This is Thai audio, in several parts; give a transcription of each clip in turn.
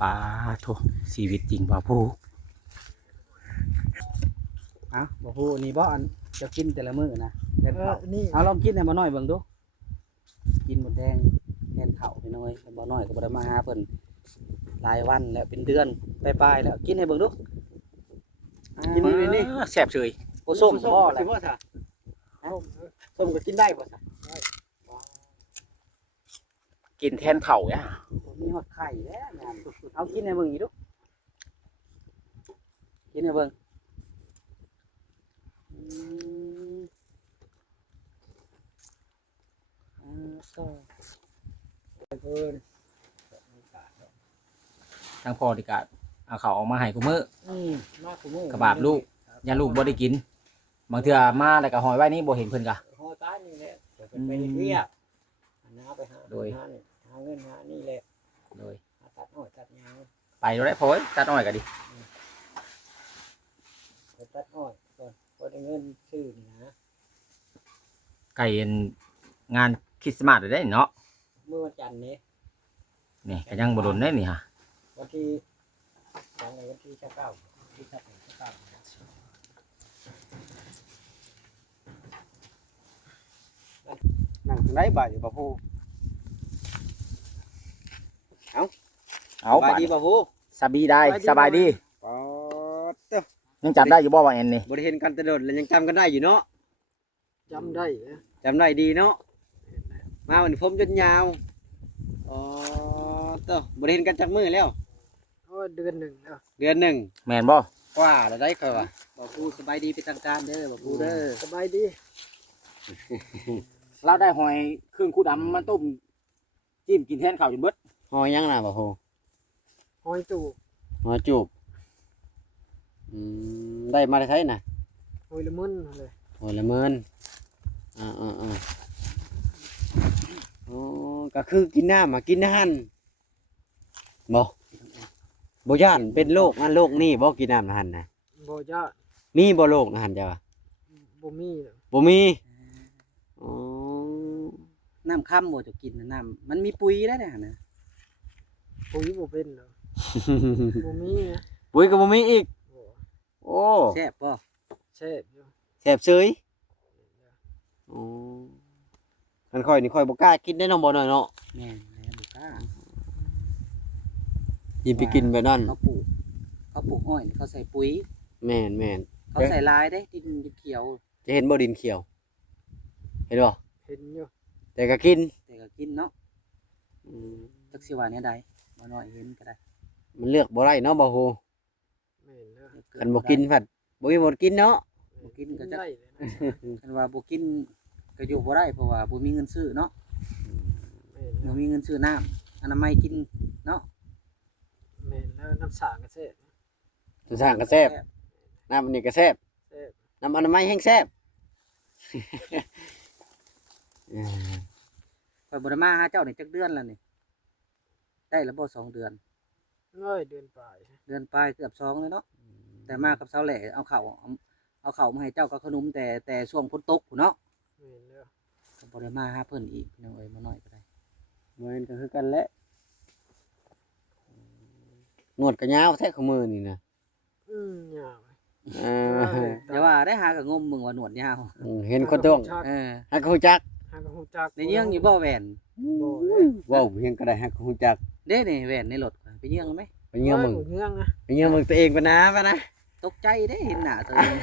ปาโถชีวิตจริงบ่ผู้บ่ผู้นี่บ่อันจะกินแต่ละมื้อนะแทนข้าวนี่เอาลองกินให้บ่น้อยเบิ่งดูกินหมดแดงแทนข้าวพี่น้อยบ่น้อยก็บ่ได้มาหาเพิ่นหลายวันแล้วเป็นเดือนปลายๆแล้วกินให้เบิ่งดูกินนี่แซ่บเฉยโอ้ส้มบ่แหละ สิบ่ซะส้มก็กินได้บ่ซะ กินแทนข้าวอ่ะมีฮอดไข่แล้วงานเอากินให้เบิ่งอีกดูกินให้เบิ่งทางพ่อดีกะเอาเขาวออกมาให้กูมื้อ มากกูมื้อก ระบาดลูกยันลูกบ่ได้กินบางเทื่อมาแล้วก็หอยไว้นี่บ่เห็นเพิ่นกะ ฮอตายนี่แหละเดี๋ยวไปเฮ็ดเวียกหาไปหา โดย หานี่หาเงินหานี่แหละ โดย หาตัดอ้อยตัดหญ้า ไปแล้วได้พอยตัดอ้อยก็ดิ ไปตัดอ้อยก่อนพอได้เงินซื้อนี่นะ ไก่งานคริสต์มาสได้เนาะ เมื่อวันจันทร์นี้ นี่ก็ยังบ่โดนได้นี่ฮะ วันที่วันที่29ที่29นั่งทางไหนบ่อยู่บ่ฮู้ เอา สบายดีบ่ฮู้ สบายได้สบายดี อ๋อเต้อ ยังจำได้อยู่บ่ว่าแอนนี่ บ่ได้เห็นกันแต่โดดแล้วยังจำกันได้อยู่เนาะ จำได้ จำได้ดีเนาะมาวันนี้ผมจนยาวอ๋อเต้อบ่ได้เห็นกันจักมื้อแล้ว เดือนหนึ่งแล้ว เดือนหนึ่ง แม่นบ่ กว่าแล้วได้ค่อยว่าบ่ฮู้สบายดีเป็นทางการเด้อบ่ฮู้เด้อ สบายดี เราได้หอยเครื่องคูดำมาต้มจิ้มกินแทนข้าวจนเบิด หอยยังน่ะบ่ฮู้ หอยจูบ หอยจูบได้มาได้ไสน่ะ หอยละมุนเลย หอยละเมินอ๋อก็คือกินน้ำกินอาหารบ่ย่านเป็นโรคนั่นโรคนี่บ่กินน้ำอาหารน่ะ บ่ยะ มีบ่โรคอาหารจ้ะวะ บ่มีเลย บ่มีอ๋อ น้ำค่ำบ่จะกินน้ำมันมีปุ๋ยได้เนี่ยนะ ปุ๋ยบ่เป็นเลยบ่มีนะ ปุ๋ยก็บ่มีอีก บ่ โอ้ แซ่บบ่ แซ่บอยู่ แสบเซยอ๋อคันค่อยนี่ค่อยบ่กล้ากินได้น้องบ่น้อยเนาะ แม่นแล้วบ่กล้า ยินไปกินแบบนั้น เขาปลูกอ้อยนี่เขาใส่ปุ๋ย แม่น เขาใส่ลายได้ดินเขียว จะเห็นบ่ดินเขียว เห็นบ่ เห็นอยู่ แต่ก็กิน แต่ก็กินเนาะจักสิว่าเนี่ยใดบ่น้อยเห็นก็ได้ มันเลือกบ่ได้เนาะบ่ฮู้ แม่นแล้ว คันบ่กินผัดบ่มีหมดกินเนาะ บ่กินก็ กิน จะ ได้เลยนะ คันว่าบ่กินก็อยู่บ่ได้เพราะว่าบ่มีเงินซื้อเนาะ แม่นแล้ บ่ ว มีเงินซื้อน้ำอนามัยกินเนาะ แม่นแล้วน้ำสางก็แซ่บ ทุกทางก็แซ่บน้ำอันนี้ก็แซ่บ แซ่บ น้ำอนามัยแห้งแซ่บ ข่อยบ่ได้มาหาเจ้านี่จักเดือนแล้วนี่ได้แล้วบ่2 เดือน เดือนปลาย เดือนปลายเกือบ2เลยเนาะแต่มากับเสาแหล่เอาข้าวมาให้เจ้ากับขนมแต่ช่วงฝนตกพู้นเนาะ แม่นแล้ว ก็บ่ได้มาหาเพิ่นอีกพี่น้องเอ้ยมาหน่อยก็ได้ เหมือนก็คือกันแหละนวดก็ยาวแท้ของมือนี่นะ ยาว เออ แต่ว่าได้หากับงมมึงว่าหนวดยาว เห็นคนต้อง เออ ฮักฮู้จัก หากฮู้จัก ในเยื่องอยู่บ่แหวน บ่เลย ว้าวเพียงก็ได้ฮักฮู้จัก เด้นี่แหวนในรถไปเยื่องไหม ไปเงี้ยมึง เงี้ยงนะ ไปเงี้ยมึงตัวเองปะนะปะนะ ตกใจเด้เห็นหน้าตัวเอง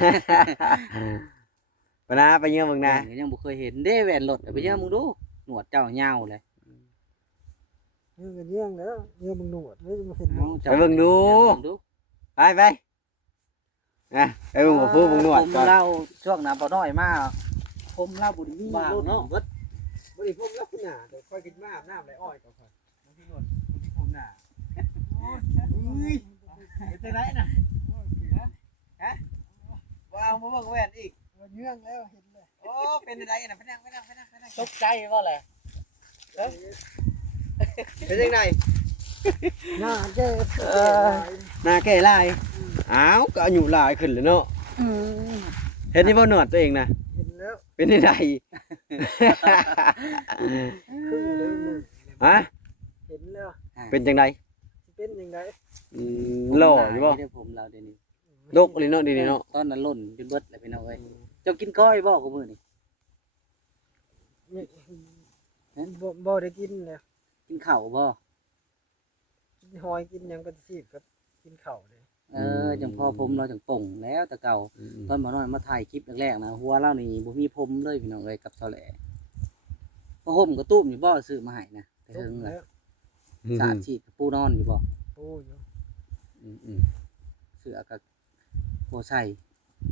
ปะนะไปเงี้ยมึงนะ ยังบ่เคยเห็นเด้แหวนรถไปเยื่องมึงดูหนวดเจ้ายาวเลย เงี้ยงแล้วเงี้ยมึงหนวดไม่มาเห็น ไปเบิ่งดูไปไปนะไปเบิ่งบ่ฟูเบิ่งนวด ผม ก่อน เล่าช่วงน้ำพอน้อยมาผมเล่าบุญมี บ้างเนาะ เบิด บ่ได้พบลักษณะเดี๋ยวค่อยกินมาอาบน้ำไหลอ้อยก่อนค่อยพี่นวดพี่ผมหน้าอุ้ยเป็นจังไดน่ะฮะว้าวมาเบิ่งแหวนอีกเงี้ยงแล้วเห็นเลยโอ้เป็นจังไดน่ะไปนั่ง ตกใจว่าแหละ เป็นจังได หน้าแก่ หน้าแก่ลายอ้าวก็อายุหลายขึ้นแล้วเนาะเห็นนี่บ่หนวดตัวเองนะ เห็นแล้ว เป็นจังได ครึ่งเลยมึง ฮะ เห็นแล้ว เป็นจังได ส เป็นยังไง หล่ออยู่บ่ เดี๋ยวผมเราเดี๋ยวนี้ ดกเลยเนาะดีเนาะ ตอนนั้นล่นจนเบิดเลยพี่น้องเอ้ยเจ้ากินก้อยบ่กูมื้อนี่ บ่ได้กินเลย กินข้าวบ่ กินหอยกินหยังก็สิก็กินข้าวเลย จังพ่อผมเราจังป่งแล้วแต่เก่าตอนบ่น้อยมาถ่ายคลิปแรกๆนะหัวเรานี่บ่มีผมเลยพี่น้องเอ้ยกับเท่าแหล่ผ้าห่มกระตุ้มอยู่บ่ซื้อมาให้นะแต่เฮิงล่ะ แล้ว สาดฉีดกับปูนอนอยู่บ่ ปูอยู่ เสือก็บ่ใส่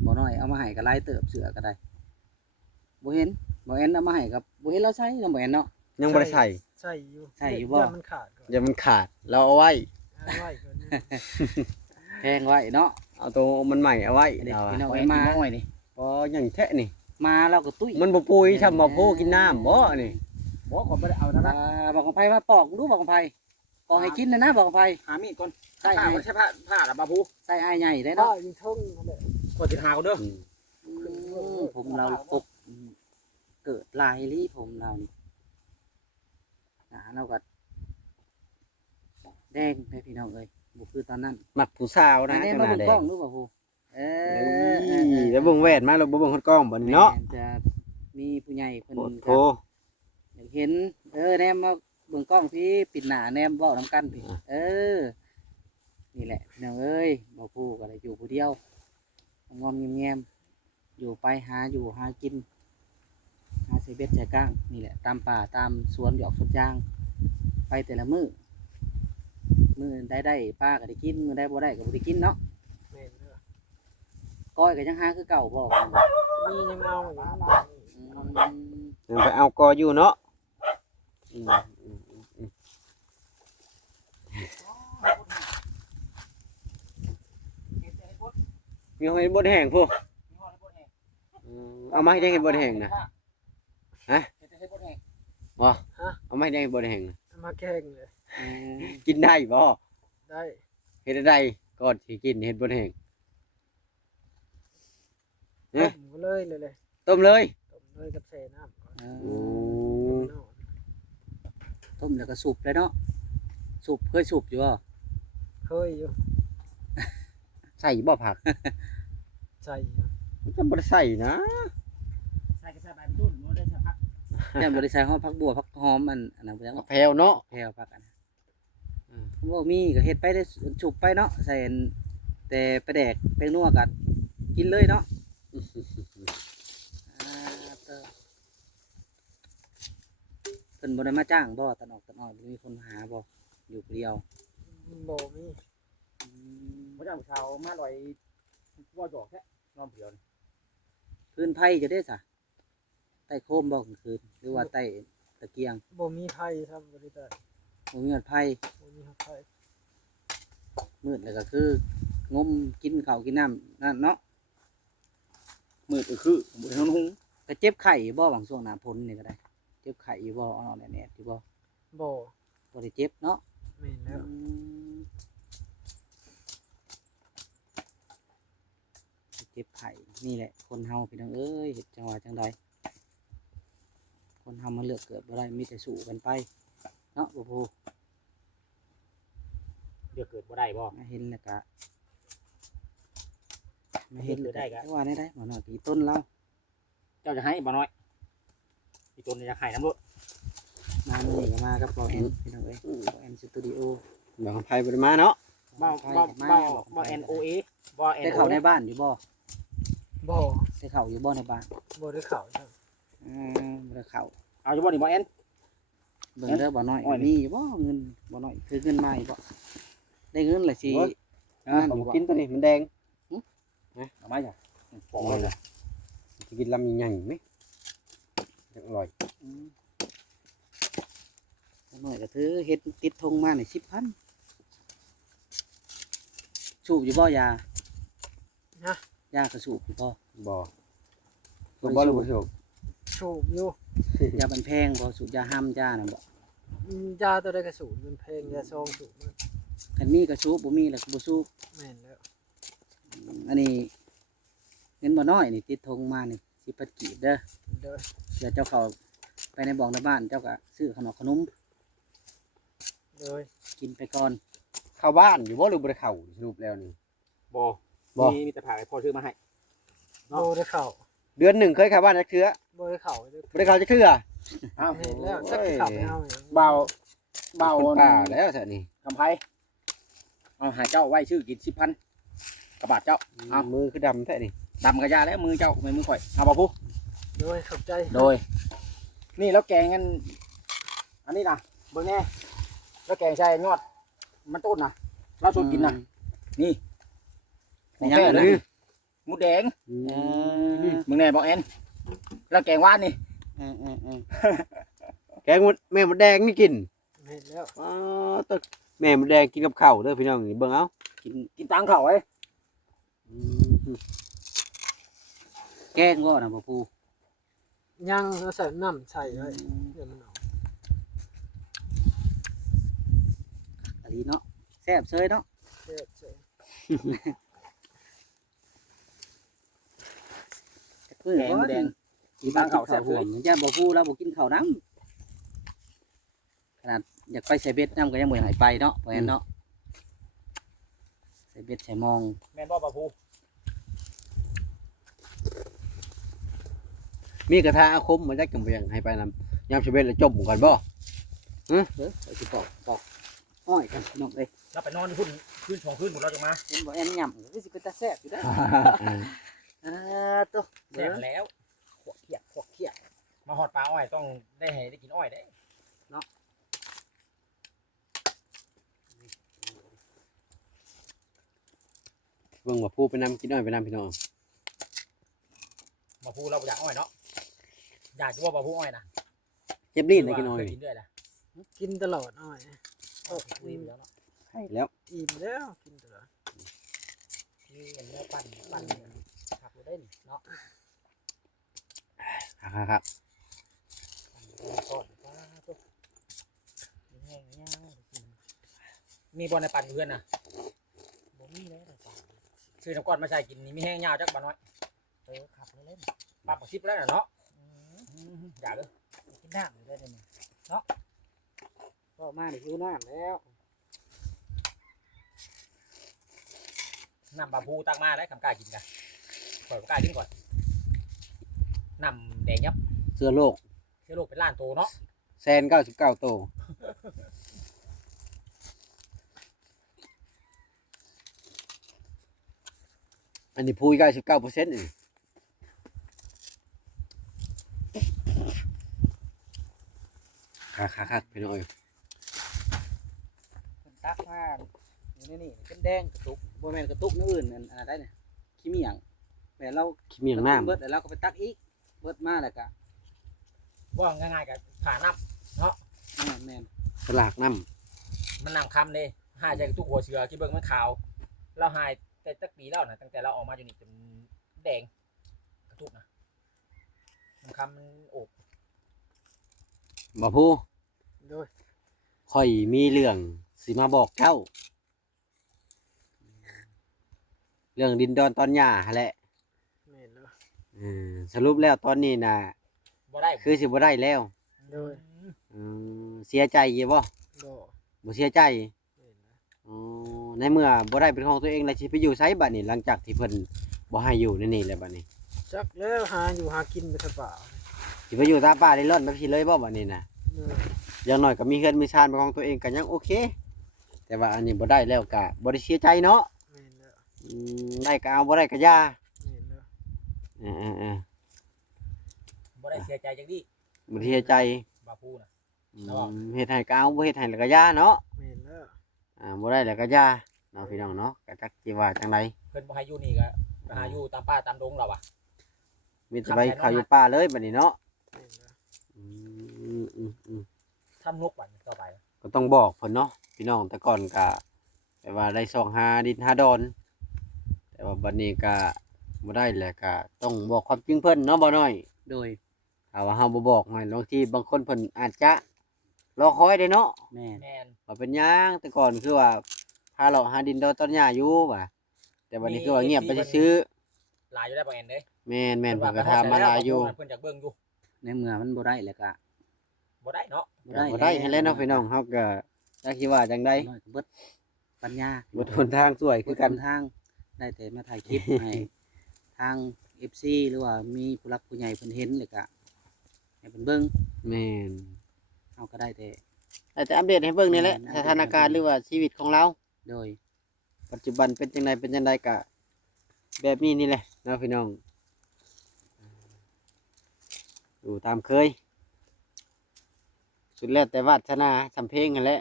บ่น้อยเอามาให้ก็หลายเติบเสือก็ได้บ่เห็นบ่เห็นเอามาให้กับบ่เห็นเราใช้นำบ่เห็นเนาะ ยังบ่ได้ใส่ ใส่อยู่ ใส่อยู่บ่ เดี๋วมันขาดก่อน อย่ามันขาดเราเอาไว้ เอาไว้ก่อนนะ แพงไว้เนาะ เอาตัวมันใหม่เอาไว้ เด็ก เรา พี่น้อง อะ เอ้ยมาหน่อยนี่ บ่อย่างแท้นี่ มาเราก็ตุ้ย มันบ่ปุยช่ำบ่โพกินน้ำบ่นี่ บ่ขอบ่ได้เอานะนะ บอกของไผมาปอกดูบอกของไผปอกให้กินนะบอกของไผ หามีดก่อน ใส่ ผ้า ให้ มันใช่ผ้าหรือปลาพู ใส่อ้ายใหญ่ได้ ถ้า เนาะ อยู่เทิงนั่นแหละ กดติดหาเขาเด้อ ผมเราปกเกิดลายลี่ผมเรานี่หนาเราก็แดงให้พี่น้องเอ้ยบุคือตอนนั้น มักผู้สาวนะ แน่ จัง มา หน้า เบิ่ง แด กล้อง งดูบ่ฮู้แล้วเบิ่งแว่นมาแล้วบ่เบิ่งฮอดกล้องบัดนี้เนาะ แม่จะมีผู้ใหญ่เพิ่น โอ้โห อยากเห็นแนมมาเบิ่งกล้องพี่ปิดหน้าแนมเว้านำกันพี่นี่แหละพี่น้องเอ้ยบ่พูดก็ได้อยู่ผู้เดียวงอมแงมๆอยู่ไปหาอยู่หากินหาใส่เบ็ดใส่ก้างนี่แหละตามป่าตามสวนหยอกสวนยางไปแต่ละมื้อได้ป้าก็ได้กินมื้อได้บ่ได้ก็บ่ได้กินเนาะ แม่นเด้อ ก้อยก็ยังหาคือเก่าบ่ มียังเอาอยู่ ยังไปเอากออยู่เนาะมีหอยบดแห้งพวกเอามาให้ได้เห็นบดแห้งนะบ่เอามาให้ได้เห็นบดแห้งนะ เอามาแข่งเลย กินได้บ่ ได้ เฮ็ดได้ก่อนสิกินเฮ็ดบดแห้ง ต้มก็เลยเลย ต้มเลย ต้มเลยกับใส่น้ำก่อน เออต้มแล้วก็สุบเลยเนาะสุบเคยสุบอยู่บ่ เคยอยู่ ใส่บ่ผัก ใส่อยู่ มันก็บ่ได้ใส่นะ ใส่กระชายใบเป็นต้นมันได้ใช่พัก ยังบ่ได้ใส่หอมผักบัวผักหอมอันนั้นบ่จัง แพรวเนาะ แพรวผักอันนั้นบ่มีก็เฮ็ดไปได้สุบไปเนาะใส่อันแต่ไปแดกแป้งนัวก็กินเลยเนาะเพิ่นบ่ได้มาจ้างบ่ตอนออกตอนออกมีคนหาบ่อยู่ผู้เดียว บ่มี พระเจ้าชาวมาลอยว่าหยอกแค่นอนเผียว พื้นไผ่จะได้ซะใต้โคมบ่กลางคืนหรือว่าใต้ตะเกียง บ่มีไผทำบ่ได้ได้ บ่มีหอดไผ่ บ่มีไผ มืดแล้วก็คืองมกินข้าวกินน้ำนั่นเนาะ มืดก็คือมืดทั้งหุ้ง ก็เจ็บไข้บ่บางช่วงหน้าฝนนี่ก็ได้เจ็บไข้อยู่บ่เอาแน่ๆอยู่บ่ บ่ บ่ได้เจ็บเนาะ แม่นแล้ว เจ็บไข้นี่แหละคนเฮาพี่น้องเอ้ยเฮ็ดจังหวะจังใดคนเฮามันเลือกเกิดบ่ได้มีแต่สู้กันไปเนาะบ่พู เดี๋ยวเกิดบ่ได้บ่ มาเห็นแล้วก็มาเห็นแล้ว ได้กะ ว่าได้บ่เนาะกี่ต้นแล้ว เจ้าจะให้บ่น้อยอีตัวนี้จะไข่น้ำรถ มามื้อนี้ก็มากับบ่แอนพี่น้องเอ้ยบ่แอนสตูดิโอ บ่ของไผบ่ได้มาเนาะ บ่ NOA บ่ ได้เข้าในบ้านอยู่บ่ บ่ ได้เข้าอยู่บ่ในบ้าน บ่ได้เข้าครับ บ่ได้เข้า เอาอยู่บ่นี่บ่ N เบิ่งเด้อบ่น้อย อ้อยนี่ มีอยู่บ่เงินบ่น้อยคือเงินมาอยู่บ่ได้เงินละสิ ผมกินตัวนี้มันแดง เอามาจ้ะปอกเลยจ้ะ จะกินลำใหญ่ๆไหมอร่อย บ่น้อยก็ถือเฮ็ดติดธงมานี่ 10,000สูบอยู่บ่ยา นะ ยาก็สูบอยู่บ่ บ่บ่บ่รู้บ่ถูก สูบอยู่ ยาบันแพงบ่สูบยาห้ามยานั่นบ่ ยาตัวใดก็สูบมันแพงยาซองสูบมัน คันมีก็สูบบ่มีแล้วก็บ่สูบ แม่นแล้ว อันนี้เงินบ่น้อยนี่ติดธงมานี่10,000กีบเด้อ เด้อ เดี๋ยวเจ้าเข้าไปในบ่องในบ้านเจ้าก็ซื้อขนม เลย กินไปก่อน เข้าบ้านอยู่บ่หรือบ่ได้เข้าสรุปแล้วนี่ บ่ บ่ มีแต่ผักให้พ่อซื้อมาให้ โบได้เข่า เดือนหนึ่งเคยเข้าบ้านจักเทื่อ โบได้เข่า บ่ได้เข้าจักเทื่อ อ้าว เห็นแล้วจักสิเข่าไปเอาหยัง เบาเบา คนป่าแล้วซะนี่ กำไพเอาหาเจ้าไว้ชื่อกิน10,000กระบาดเจ้า อ้าวมือคือดำแท้นี่ ดำกระยาแล้วมือเจ้าไม่มือข่อยเอาบ่พู โดยขอบใจ โดย นี่แล้วแกงกันอันนี้นะเบิ่งแน่แล้วแกงใส่ยอดมันต้นนะเราสูตรกินนะนี่ เป็นยังไง เล นะ ยหมูแดง เออ มึงแน่บอกแอนแล้วแกงว่านนี่ เออ แกงแม่มดแดงนี่กิน เห็นแล้ว อ๋อตวแม่มดแดงกินกับข้าวเด้อพี่น้องนี่เบิ่งเอา กินตังเขาไว้ แกงว่านะบ่ปู ยังเอาใส่น้ำใส่ไว้เดี๋ยวมันเอา อันนี้เนาะแซ่บเซยเนาะ เด็ดเสร็จ เพื่อ แกงหมูแดง กินตังเขาแซ่บห่วงย่าบ่ปูแล้วบ่กินข้าวน้ำขนาดอยากไปใส่เบ็ดน้ำก็ยังบ่อยากให้ไปเนาะเพราะงั้นเนาะใส่เบ็ดใส่มอง แม่นบ่ปลาพู มีกระทะอาคมมาจักจังบ่อยากให้ไปนำยามสิเบ็ดแล้วจมกันบ่ เด้อไปสิปอกอ้อยกันพี่น้องเอ้ย เราไปนอนขึ้นคืน2 คืนหมดเราจะมา เห็นบ่แอนย่ำก็สิเป็นตาแซ่บอยู่ได้อตัว แซ่บแล้วขวกเขียดมาหอดปลาอ้อยต้องได้ให้ได้กินอ้อยได้ เบิ่งว่าผู้ไปนำกินอ้อยไปนำพี่น้อง ปลาพูเราอยากอ้อยเนาะอยากจะว่าปลาพูอ้อยนะ เจ็บลิ้นได้กินอ้อย เคยกินด้วยนะ กินตลอดอ้อย โอ้ยแล้วเนาะ ให้แล้ว อิ่มแล้วกินตลอด นี่เห็นเนื้อปั่นผักอยู่ได้นี่เนาะ ครับ ทอดปลาตุ๊กแห้งๆย่างกินมีบอลในปั่นเพื่อนนะบ่มีเลยนะจ๊ะซื้อน้ำก้อนมาใส่กินนี่มีแห้งยาวจักบ่น้อยขับเล่นปลาปลาชิบแล้วน่ะเนาะอยากเลยกินน้ำอยู่ได้เลยนี่ ก็มาได้หิวน้ำแล้ว น้ำปลาพูตักมาได้คำกล้ากินกันก่อนกล้ากินก่อนน้ำแดงยับ เสื้อโลก เชื้อโรคเป็นล้านโตเนาะ 199โตอันนี้พูด99%นี่คักๆพี่น้องเอ้ย เป็นตักมาอยู่ในนี่เป็นแดงกระตุกบ่แม่นกระตุกนั่นอื่นอันอะไรเนี่ยขี้เมียงแต่เรา ขี้เมียงน้ำ เบิดแล้วเราก็ไปตักอีกเบิดมาแล้วก็ ว่าง่ายๆกับผ่าน้ แม่น สลากน้ ำมันนำคำเลยหายใจกระตุกหัวเชือที่เบิ่งมันขาว เราหายแต่ตั้งปีแล้วนะตั้งแต่เราออกมาอยู่นี่จนแดงกระตุกนะนำคำมันโอบ ำบ่ผู้ โดย ข่อยมีเรื่องสิมาบอกเจ้า เรื่องดินดอนตอนหญ้าหั่นแหละ เห็นแล้ว สรุปแล้วตอนนี้น่ะ บ่ได้ คือสิบ่ได้แล้ว โดย เสียใจอยู่บ่ บ่ บ่เสียใจ เห็นแล้ว ในเมื่อบ่ได้เป็นของตัวเองแล้วสิไปอยู่ไสบัดนี้หลังจากที่เพิ่นบ่ให้อยู่ในนี่แล้วบัดนี้ จักแล้วหาอยู่หากินไปซะเปล่า สิไปอยู่ตามป่าในร่อนแบบสิเลยบ่บัดนี้น่ะ เออ อย่างน้อยก็มีเฮือนมีชานเป็นของตัวเองก็ยังโอเค แต่ว่าอันนี้บ่ได้แล้วก็บ่ได้เสียใจเนาะ เห็นแล้ว ได้ก็เอาบ่ได้ก็อย่า เห็นแล้ว เออ บ่ได้เสียใจจังดิ บ่เสียใจ บาพูนะ เฮ็ดให้ก็เอาบ่เฮ็ดให้แล้วก็อย่าเนาะ เห็นแล้ว บ่ได้แล้วก็อย่าเนาะพี่น้องเนาะก็จักสิว่าจังได เพิ่นบ่ให้อยู่นี่ก็ไปหาอยู่ตามป่าตามดงเราอ่ะ มีแต่ไปเข้าอยู่ป่าเลยบัดนี้เนาะ เห็นแล้ว ทำนกบัดต่อไป ก็ต้องบอกเพิ่นเนาะพี่น้องแต่ก่อนก็แต่ว่าได้ส่องหาดินหาดอน แต่ว่าบัดนี้ก็บ่ได้แหละก็ต้องบอกความจริงเพิ่นเนาะบ่น้อย โดย ถ้าว่าเฮาบ่บอกให้บางทีบางคนเพิ่นอาจจะรอคอยได้เนาะ แม่น แม่น ว่าเป็นหยังแต่ก่อนคือว่าพาเราหาดินดอนต้นหญ้าอยู่ว่ะแต่บัดนี้คือว่าเงียบไปซื้อ หลายอยู่ได้บ่แอนเด้ แม่นเพิ่นก็ถามมาหลายอยู่ เพิ่นอยากเบิ่งอยู่ ในเมื่อมันบ่ได้แล้วก็ บ่ได้เนาะ บ่ได้ให้แล้วเนาะพี่น้องเฮาก็จักสิว่าจังได๋ น้อยก็เบิด ปัญญา บ่ทนทางสวย คื คือ อ กั กัน น ทางได้แต่มาถ่ายคลิป ให้ทาง FC หรือว่ามีผู้หลักผู้ใหญ่เพิ่นเห็นเลยก็ให้เพิ่นเบิ่ง แม่น เฮาก็ได้แต่ แต่อัปเดตให้เบิ่งนี่แหละ แม่น สถานการณ์หรือว่าชีวิตของเรา โดย ปัจจุบันเป็นจังไดเป็นจังไดก็แบบนี้นี่แหละเนาะพี่น้องอยู่ตามเคย สุดแล้วแต่วาสนาสำเพลงนั่นแหละ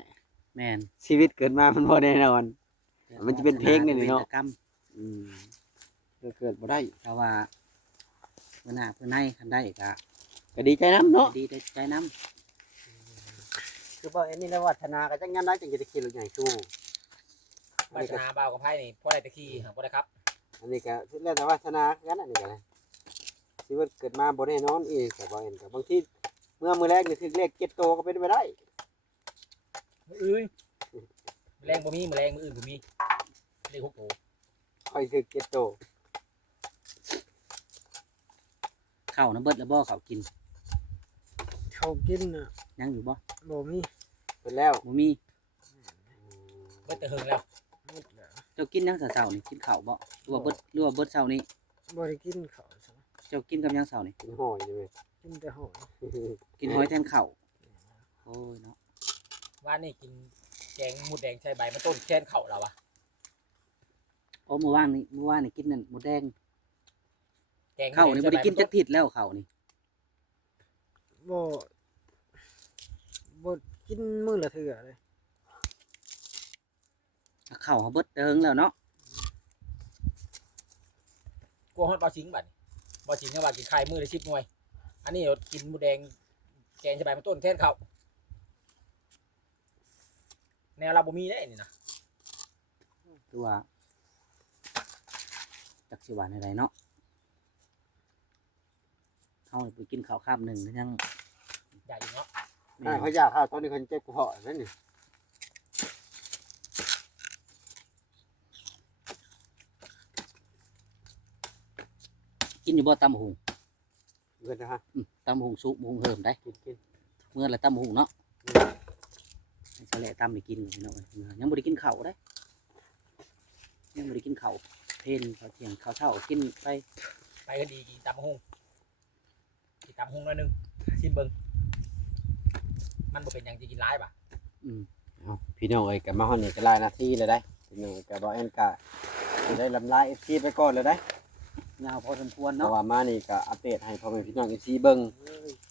แม่น ชีวิตเกิดมามันบ่แน่นอน มันจะเป็นเพลงนี่เนาะ วรรณกรรม อืมเกิดบ่ได้ แต่ว่าเมื่อหน้าเพื่อในคันได้ก็ ก็ดีใจนํเนาะ ดีได้ใจน้ คือบ่อันนี้แล้ววาสนาก็จังงั้นได้จังจะได้ขี่รถใหญ่สู้ วาสนาบ่าวกับไพ่นี่พ่อได้ตะขี้หาพ่อได้ครับ อันนี้ก็สุดแล้วแต่วาสนาคือกันอันนี้ก็เลยชีวิตเกิดมาบ่แน่นอนอีกก็บ่เห็นก็บางทีเมื่อมื้อแรกนี่ถึงเลข7โตวก็เป็นไปได้ มื้ออื่นแมลงบ่มีแมลงมื้ออื่นบ่มีเลข6โต ค่อยคือ7โตว ำข้าวน้ำเบิดแล้วบ่ข้าวกิน เขากินน่ะ ยังอยู่บ่ บ่มี เป็นแล้ว บ่มี เบิดแต่หึงแล้ว หมดแล้ว เจ้ากินยังเช้าๆนี่กินข้าวบ่หรือว่าเบิดเช้านี้ บ่ได้กินข้าวซะ เจ้ากินกับยังเช้านี่ กินหอยใช่ไหม กินแต่หอย กินหอยแทนข้าวโอ้ยเนาะ ว่านี่กินแกงหมูแดงใช้ใบมะต้นแค่นเข่าเราอะ โอ้เมื่อวานนี่กินนั่นหมูแดง แกง ข้าวนี่บ่ได้กินจักทิศแล้วข้าวนี่ บ่บ่กินมื้อละเทื่อเลย ข้าวเขาเบิดเติงแล้วเนาะ กลัวฮอดปลาชิงบัดปลาชิงเนี่ยว่ากินไข่มื้อละ10หน่วย อันนี้กินหมูแดงแกงใช้ใบมะต้นแค่นเข่าแนวเราบ่มีได้นี่นะ คือว่าจักสิหวานอะไรเนาะเฮาไปกินข้าวคาบหนึ่งก็ยัง ใหญ่อยู่เนาะ อ่าเขาอยากข้าวตอนนี้เขาเจ็บกระเพาะนั่นนี่ กินอยู่บ่ตำหุง เงินนะฮะ ตำหุงสุกหุงเหิมได้ กิน เมื่อไรตำหุงเนาะใช่แหละตำไปกินพี่น้องเอ้ยยังบ่ได้กินข้าวได้ยังบ่ได้กินข้าวเพลนข้าวเที่ยงข้าวเช้ากินไป ไปก็ดีกินตำบักหุ่งกินตำบักหุ่งหน่อยหนึงชิมเบิ่งมันบ่เป็นหยังจะกินหลายป่ะ เอาพี่น้องเอ้ยกับมาฮอนนี่ก็หลายนาทีเลยได้พี่น้องกับบ่แอนกะสิได้ลำลาย FC ไปก่อนเลยได้ ยาวพอสมควร เพ เนาะ ราะว่ามานี่ก็อัปเดตให้พ่อแม่พี่น้อง FC เบิ่ง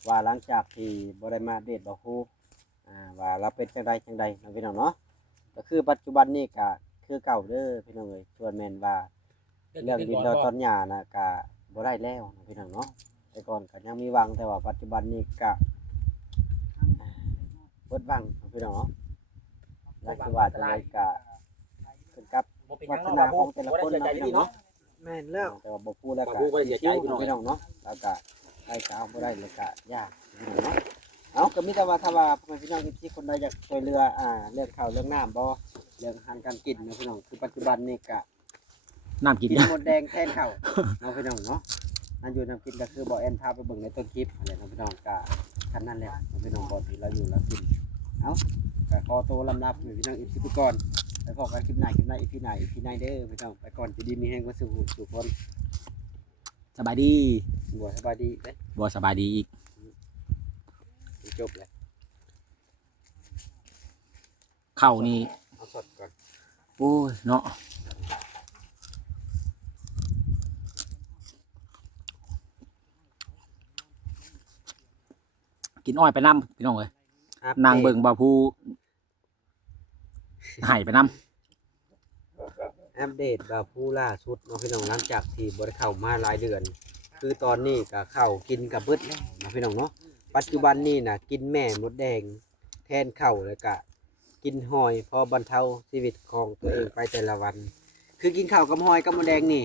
ว่าหลังจากที่บ่ได้มาเดทบ่ฮู้ว่าเราเป็นจังไดเนาะพี่น้องเนาะก็คือปัจจุบันนี่ก็คือเก่าเด้อพี่น้องเอ้ยส่วนแม่นว่าเรื่องดินดอนตอนหญ้าน่ะก็บ่ได้แล้วเนาะพี่น้องเนาะแต่ก่อนก็ยังมีหวังแต่ว่าปัจจุบันนี้ก็เบิดหวังเนาะพี่น้องเนาะแล้วคือว่าจังไดก็ขึ้นกับ บ่เป็นห วั ยัง ฒ เนาะ นา บ่ ของแต่ละ บ่ คน ได้เสียใจ เนาะพี่น้อง ดีเนาะ เนาะ แม่นแล้ว แต่ว่าบ่พูดแล้วก็ บ่บ่ได้เสียใจพี่น้อง พี่น้องเนาะแล้วก็ได้ก็เอาบ่ได้แล้วก็ยากพี่น้องเนาะเอาก็มีแต่ว่าถ้าว่าพ่อแม่พี่น้องที่คนใดอยากช่วยเหลือเรื่องข้าวเรื่องน้ำบ่เรื่องอาหารการกินเนาะพี่น้องคือปัจจุบันนี่ก็ น้ำกิน กินหมดแดงแทนข้าวเนาะพี่น้องเนาะอันอยู่น้ำกินก็คือบ่แอนพาไปเบิ่งในต้นคลิปอะไรเนาะพี่น้องก็คันนั้นแหละเนาะพี่น้องบ่ที่เราอยู่แล้วกินเอาก็ขอตัวลำลาพี่น้องอีกก่อนไปพบกันคลิปหน้าอีพีไหนเด้อพี่น้องไปก่อนจะดีมีแฮงว่าสู่คน สบายดี บ่สบายดีเด้ บ่สบายดีอีก จบแล้ว เข้านี่ เอาสดก่อน โอ้ยเนาะกินอ้อยไปน้ำพี่น้องเอ้ยนางเบิ่งบ่าวผู้หายไปน้ อัปเดตกับผู้ล่าสุดเนาะพี่น้องหลังจากที่บ่ได้เข้ามาหลายเดือน คือตอนนี้ก็เข้ากินกับเบิดแล้วเนาะพี่น้องเนาะปัจจุบันนี้น่ะกินแม่มดแดงแทนข้าวแล้วก็กินหอยพอบรรเทาชีวิตของตัวเองไปแต่ละวัน คือกินข้าวกับหอยกับมดแดงนี่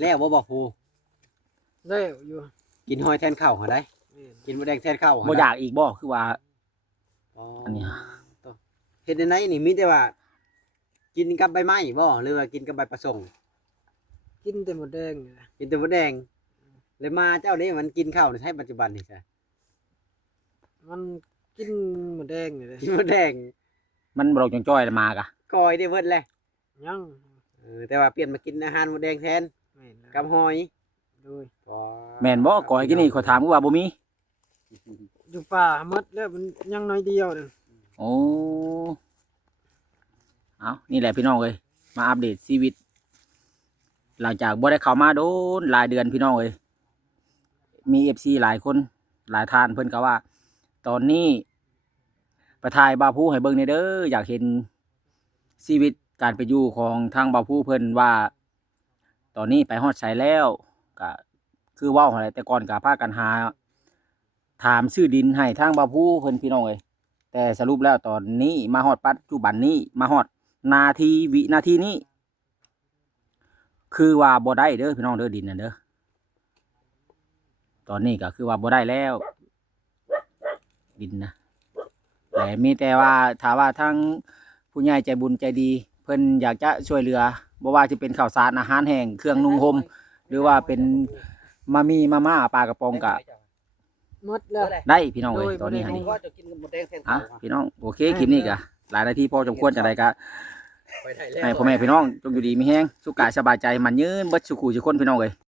แล้วบ่บอกผู้ แล้วอยู่ กินหอยแทนข้าวหาได้ แม่น กินมดแดงแทนข้าว ำ หา บ่อ ได้ ยากอีกบ่คือว่า อันนี้ ต่อเฮ็ดในไหนนี่มีแต่ว่า กินกับใบไม้บ่หรือว่ากินกับใบประสงค์ กินแต่หมดแดงนี่แหละ กินแต่มดแดงเลยมาเจ้านี่มันกินข้าวในใช้ปัจจุบันนี่ใช่ มันกินหมดแดงนี่แหละ กินมดแดง มันบ่ลงจ้อยๆมากะ กอยได้เบิดเลย ยัง แต่ว่าเปลี่ยนมากินอาหารหมดแดงแทน แม่นแล้ว กับหอย โดย แม่นบ่ก่อยกินนี่ขอยถามว่าบ่มี อยู่ป่าหมดแล้วมันยังน้อยเดียวนึง โอ้เอานี่แหละพี่น้องเอ้ยมาอัปเดตชีวิต หลังจากบ่ได้เข้ามาโดนหลายเดือนพี่น้องเอ้ยมี FC หลายคนหลายท่านเพิ่นก็ว่า ตอนนี้ไปถ่ายบ่าวผู้ให้เบิ่งในเด้ออยากเห็นชีวิตการไปอยู่ของทางบ่าวผู้เพิ่นว่า ตอนนี้ไปฮอดไสแล้วก็คือเว้าอะไรแต่ก่อนก็พากันหา ถามชื่อดินให้ทางบ่าวผู้เพิ่นพี่น้องเอ้ยแต่สรุปแล้วตอนนี้มาฮอดปัจจุบันนี้มาฮอดวินาทีนี้ คือว่าบ่ได้เด้อพี่น้องเด้อดินน่ะเด้อตอนนี้ก็คือว่าบ่ได้แล้ว ดินนะแต่มีแต่ว่าถ้าว่าทั้งผู้ใหญ่ใจบุญใจดี เพิ่นอยากจะช่วยเหลือบ่ว่าจะเป็นข้าวสารอาหารแห้งเครื่องนุ่งห่มหรือว่าเป็นมาม่าปลากระป๋องก็ หมดแล้ว ได้พี่น้องเอ้ยตอนนี้ โด ให้ ย นี่ ก็จะกินหมดแดงแทน อ่ะ เขา พี่น้องโอเคคลิปนี้ก็หลายนาทีพอสมควรจังไดก็ ไปได้แล้ว ให้พ่อแม่พี่น้องจงอยู่ดีมีแฮงสุขกายสบายใจมันยืนเบิดสุขุทุกคนพี่น้องเอ้ย